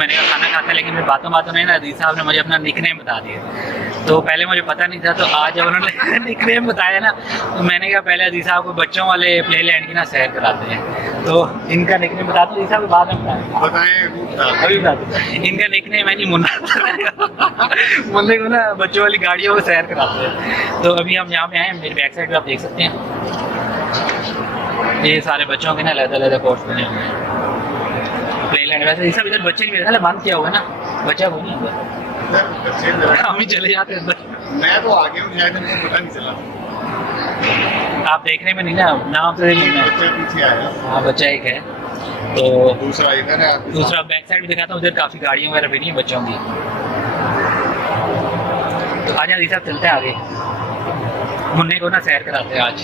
मैंने कहा खाना खाता है, लेकिन फिर बातों बातों में ना अजीज साहब ने मुझे अपना निकनेम बता दिया। तो पहले मुझे पता नहीं था, तो आज जब उन्होंने निकनेम बताया ना, तो मैंने कहा पहले अजीज साहब को बच्चों वाले प्ले लैंड की ना सैर कराते हैं, तो इनका निकनेम बता दो। अजीज साहब बाद में बताएं, अभी बता दो। इनका निकनेम है जी मुन्ना। मुन्ने को ना बच्चों वाली गाड़ियों को सैर कराते हैं। तो अभी हम यहाँ पे आए, मेरे बैक साइड पे आप देख सकते हैं, ये सारे बच्चों के ना अलग कोर्स बने हुए हैं प्ले लैंड। वैसे ये सब इधर बच्चे नहीं, मेरे ख्याल बंद किया हुआ ना, बच्चा वो नहीं हुआ, हम ही चले जाते हैं अंदर। मैं तो आगे हूँ, शायद मुझे पता नहीं चला। आप देखने में नहीं ना, नाम तो पीछे आया। हाँ बच्चा एक है, तो दूसरा इधर है, दूसरा बैक साइड भी दिखाता हूँ, उधर काफी गाड़ियाँ वगैरह भी नहीं है बच्चों की। आज अजीज साहब चलते हैं आगे, मुन्ने को ना सैर कराते हैं आज।